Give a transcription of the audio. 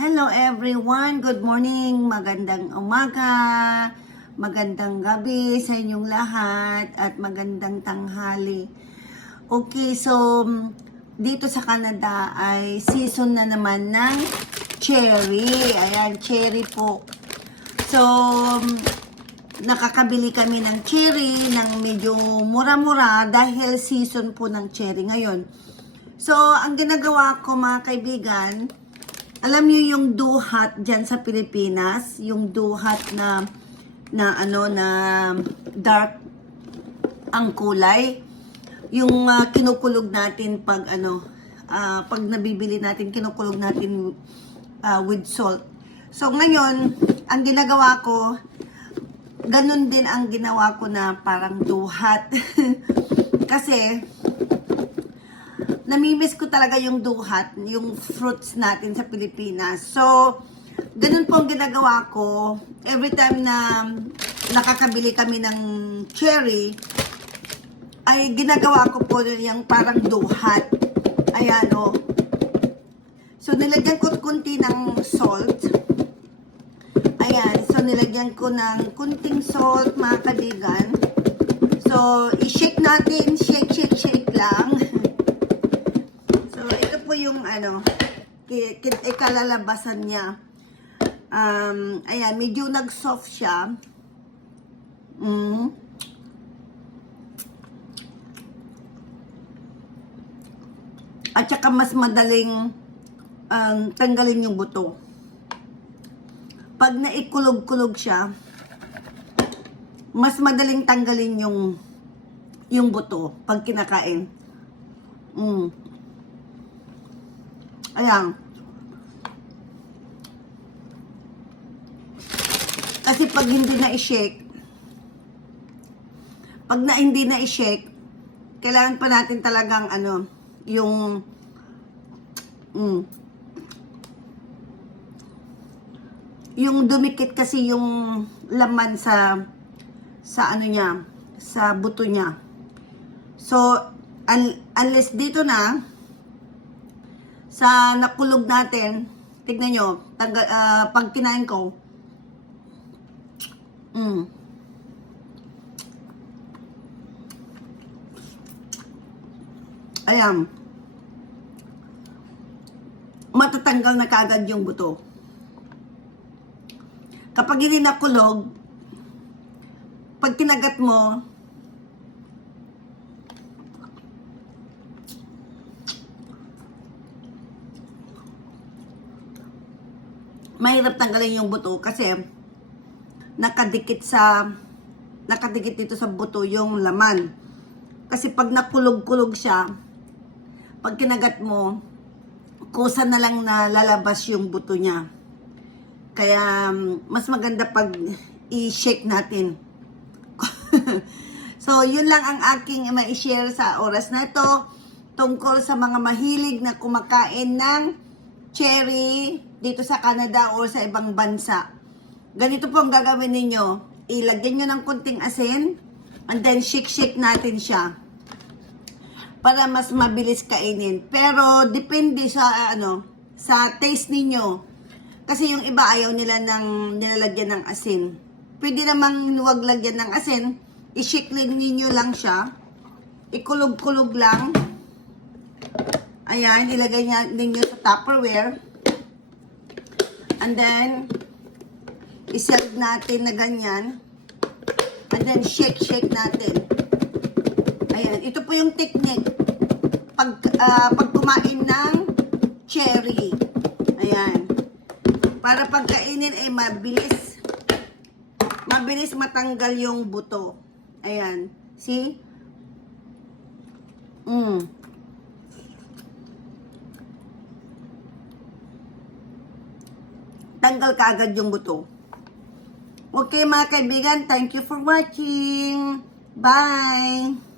Hello everyone, good morning, magandang umaga, magandang gabi sa inyong lahat at magandang tanghali. Okay, so dito sa Canada ay season na naman ng cherry. Ayan, cherry po. So nakakabili kami ng cherry ng medyo mura-mura dahil season po ng cherry ngayon. So ang ginagawa ko mga kaibigan, alam niyo yung duhat diyan sa Pilipinas, yung duhat na dark ang kulay, yung kinukulog natin pag pag nabibili natin, kinukulog natin with salt. So ngayon, ang ginagawa ko, ganun din ang ginawa ko na parang duhat. Kasi namimiss ko talaga yung duhat, yung fruits natin sa Pilipinas. So, ganun po ang ginagawa ko. Every time na nakakabili kami ng cherry, ay ginagawa ko po yung parang duhat. Ayan o. So, nilagyan ko kunti ng salt. Ayan. So, nilagyan ko ng kunting salt, mga kaibigan. So, i-shake natin. Shake lang. Po yung ikalalabasan niya. Ayan, medyo nag-soft siya. At saka mas madaling tanggalin yung buto. Pag naikulog-kulog siya, mas madaling tanggalin yung buto pag kinakain. Ayan. Kasi pag hindi na i-shake, kailangan pa natin talagang yung dumikit kasi yung laman sa niya, sa buto niya. So, unless dito na, sa nakulog natin, tignan nyo, pag kinain ko, ayan, matatanggal na kaagad yung buto. Kapag hindi nakulog, pag kinagat mo, mahirap tanggalin yung buto kasi nakadikit dito sa buto yung laman. Kasi pag nakulog-kulog siya, pag kinagat mo, kusa na lang na lalabas yung buto niya. Kaya mas maganda pag i-shake natin. So yun lang ang aking ma-share sa oras na ito tungkol sa mga mahilig na kumakain ng cherry dito sa Canada o sa ibang bansa. Ganito po ang gagawin ninyo. Ilagyan nyo ng kunting asin and then shake natin siya para mas mabilis kainin. Pero depende sa sa taste ninyo. Kasi yung iba ayaw nila ng nilalagyan ng asin. Pwede namang huwag lagyan ng asin. I-shake ninyo lang siya. Ikulog-kulog lang. Ayan, ilagay ninyo sa Tupperware. And then, iserve natin na ganyan. And then, shake natin. Ayan, ito po yung technique. Pag kumain ng cherry. Ayan. Para pagkainin ay mabilis matanggal yung buto. Ayan. See? Tanggal kaagad yung buto. Okay mga kaibigan, thank you for watching. Bye!